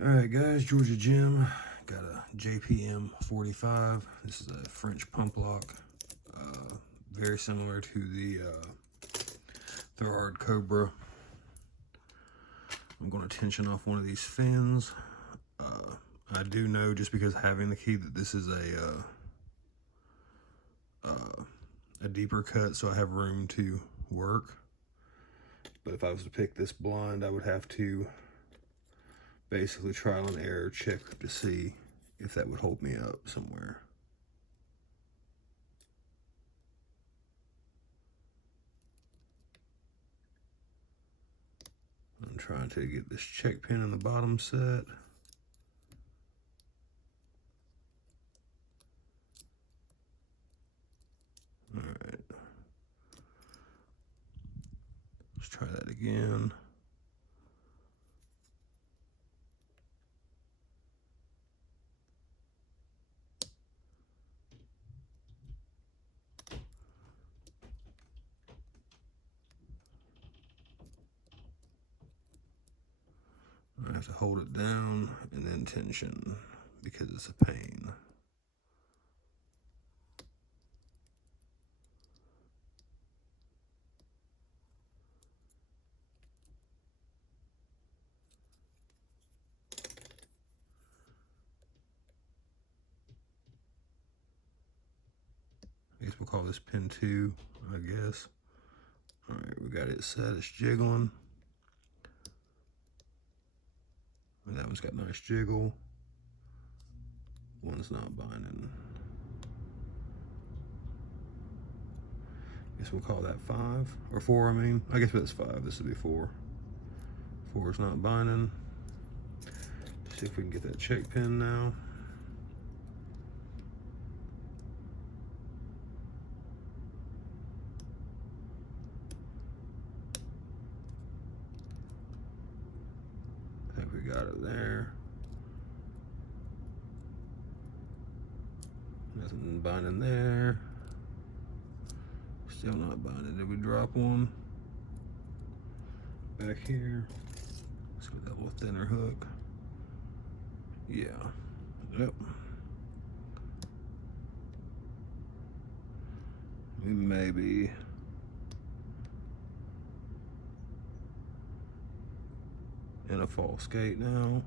Alright guys, Georgia Jim, got a JPM 45. This is a French pump lock, very similar to the Thorard Cobra. I'm going to tension off one of these fins. I do know, just because having the key, that this is a deeper cut, so I have room to work. But if I was to pick this blind, I would have to basically trial and error check to see if that would hold me up somewhere. I'm trying to get this check pin in the bottom set. All right, let's try that again. I have to hold it down and then tension because it's a pain. I guess we'll call this pin 2, I guess. All right, we got it set, it's jiggling. And that one's got nice jiggle. One's not binding. I guess we'll call that 5, or 4, I mean. I guess that's 5, this would be 4. 4 is not binding. Let's see if we can get that check pin now. I think we got it there. Nothing binding there. Still not binding. Did we drop one? Back here. Let's go with that little thinner hook. Yeah. Yep. We may be in a false gate now.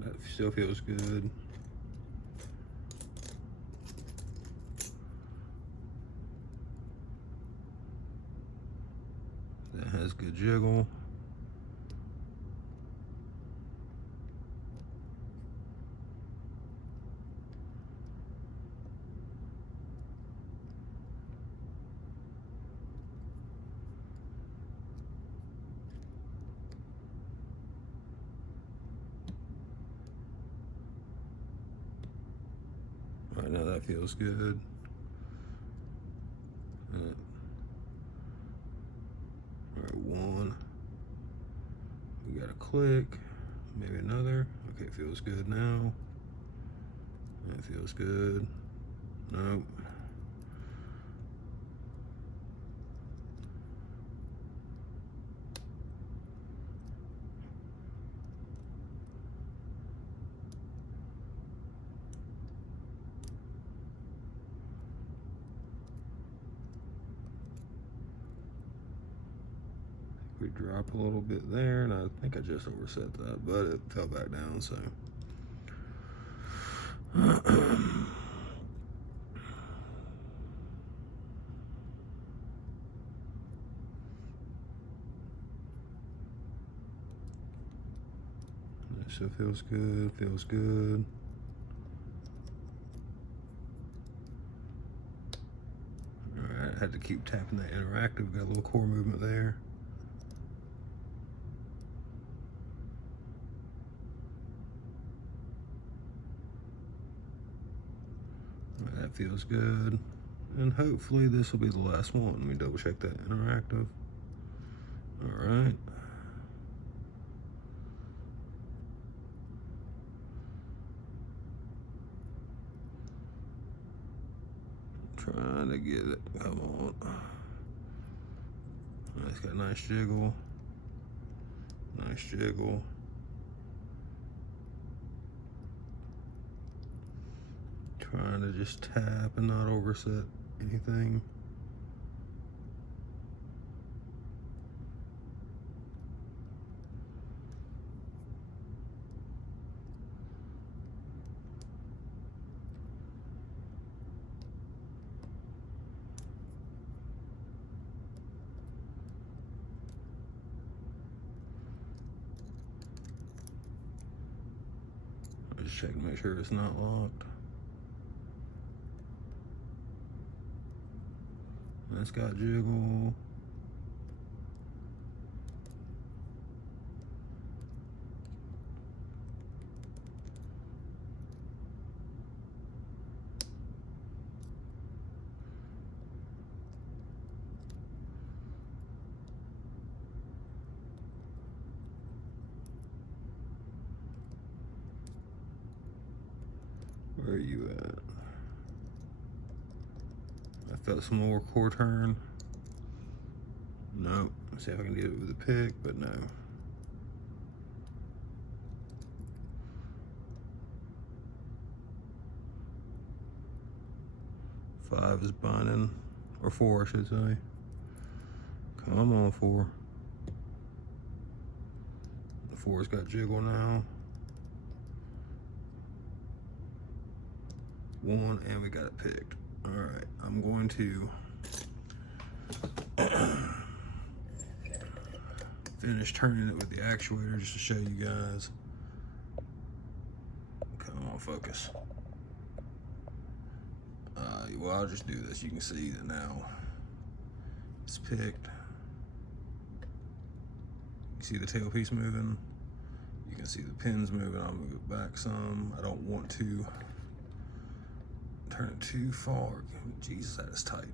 That still feels good. That has good jiggle. All right, now that feels good. All right, 1. We got a click, maybe another. Okay, feels good now. That feels good. Nope. We drop a little bit there, and I think I just overset that, but it fell back down, so. So feels good, feels good. All right, I had to keep tapping that interactive, got a little core movement there. All right, that feels good. And hopefully this will be the last one. Let me double check that interactive. All right. Trying to get it. Come on. It's got a nice jiggle. Nice jiggle. Trying to just tap and not overset anything. Just check to make sure it's not locked. That's got jiggle. Where are you at? I felt some more core turn. Nope. Let's see if I can get it with a pick, but no. Five is binding, or 4 I should say. Come on, 4. The 4's got jiggle now. 1, and we got it picked. All right, I'm going to finish turning it with the actuator just to show you guys. Come on, focus. Well, I'll just do this. You can see that now it's picked. You see the tailpiece moving. You can see the pins moving. I'll move it back some. I don't want to turn it too far. Jesus, that is tight.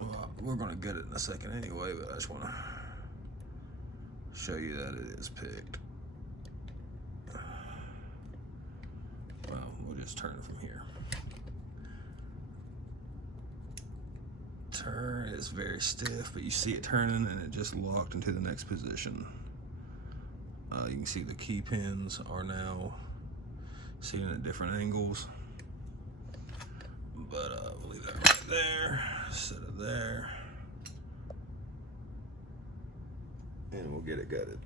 Well, we're gonna get it in a second anyway, but I just wanna show you that it is picked. Well, we'll just turn it from here. Turn, it's very stiff, but you see it turning and it just locked into the next position. You can see the key pins are now seen at different angles, but we'll leave that right there, set it there, and we'll get it gutted.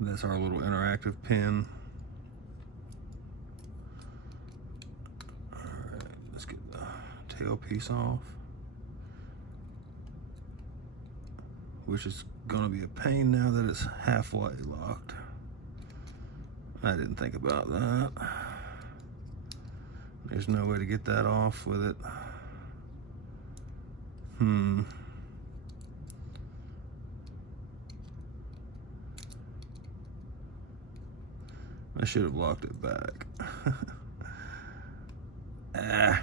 That's our little interactive pin. All right, let's get the tail piece off, which is gonna be a pain now that it's halfway locked. I didn't think about that. There's no way to get that off with it. I should have locked it back. I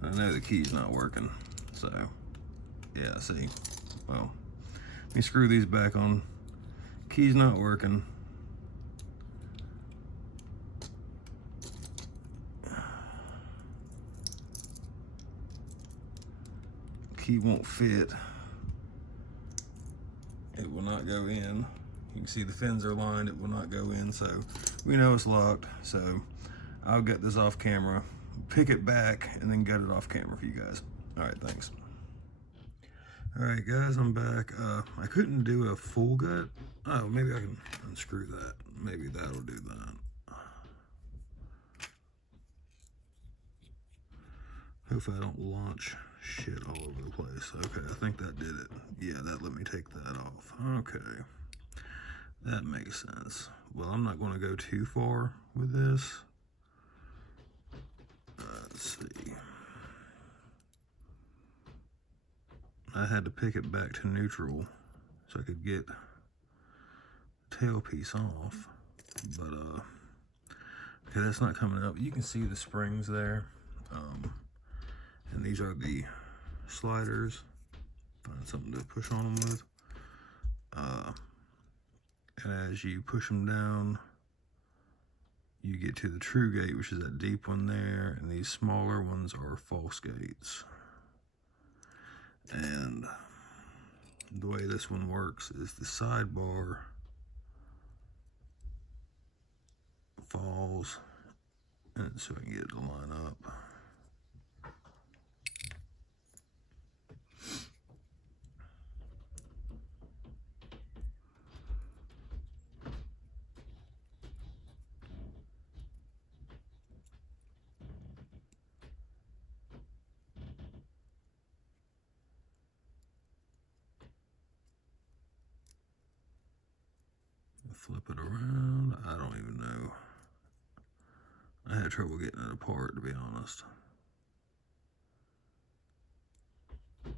know the key's not working, so yeah, see. Well, let me screw these back on. Key's not working. Key won't fit. It will not go in. You can see the fins are lined, it will not go in, so we know it's locked. So I'll get this off camera, pick it back, and then gut it off camera for you guys. All right, thanks. All right, guys, I'm back. I couldn't do a full gut. Oh, maybe I can unscrew that. Maybe that'll do that. Hopefully I don't launch shit all over the place. Okay, I think that did it. Yeah, that let me take that off. Okay, that makes sense. Well, I'm not going to go too far with this. Let's see. I had to pick it back to neutral so I could get the tailpiece off. But okay, that's not coming up. You can see the springs there. And these are the sliders. Find something to push on them with. And as you push them down, you get to the true gate, which is that deep one there, and these smaller ones are false gates. And the way this one works is the sidebar falls, and so I can get it to line up. Flip it around. I don't even know. I had trouble getting it apart, to be honest. I'm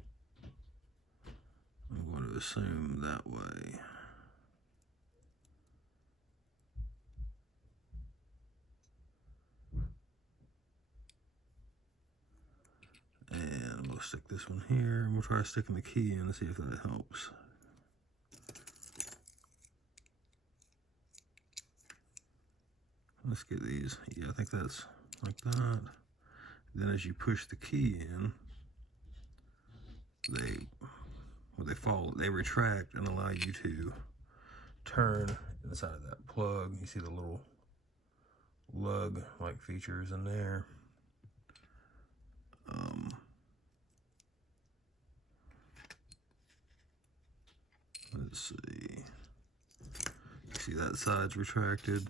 going to assume that way. And we'll stick this one here, and we'll try sticking the key in to see if that helps. Let's get these. Yeah, I think that's like that. Then as you push the key in, they retract and allow you to turn inside of that plug. You see the little lug-like features in there. Let's see. See that side's retracted.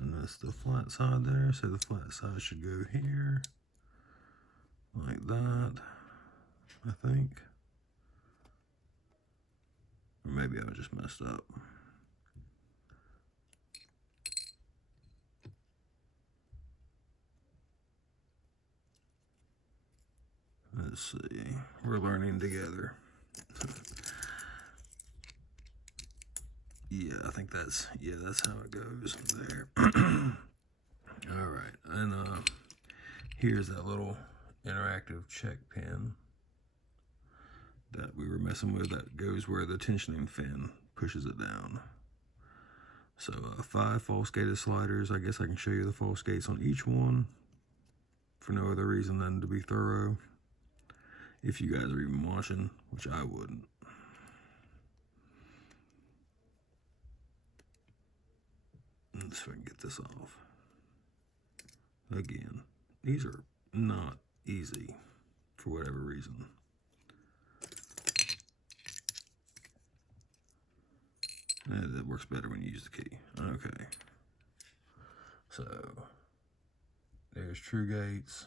And that's the flat side there, so the flat side should go here, like that, I think. Or maybe I just messed up. Let's see, we're learning together. Yeah, I think that's how it goes there. All right, and here's that little interactive check pin that we were messing with that goes where the tensioning fin pushes it down. So 5 false gated sliders. I guess I can show you the false gates on each one for no other reason than to be thorough. If you guys are even watching, which I wouldn't. Let's see if I can get this off. Again, these are not easy for whatever reason. That works better when you use the key. Okay. So, there's true gates,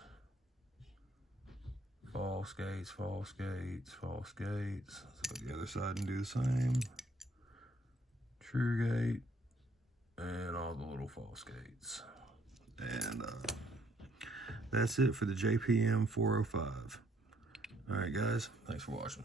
false gates, false gates, false gates. Let's go to the other side and do the same. True gate, and all the little false gates. And that's it for the JPM 405. All right, guys, thanks for watching.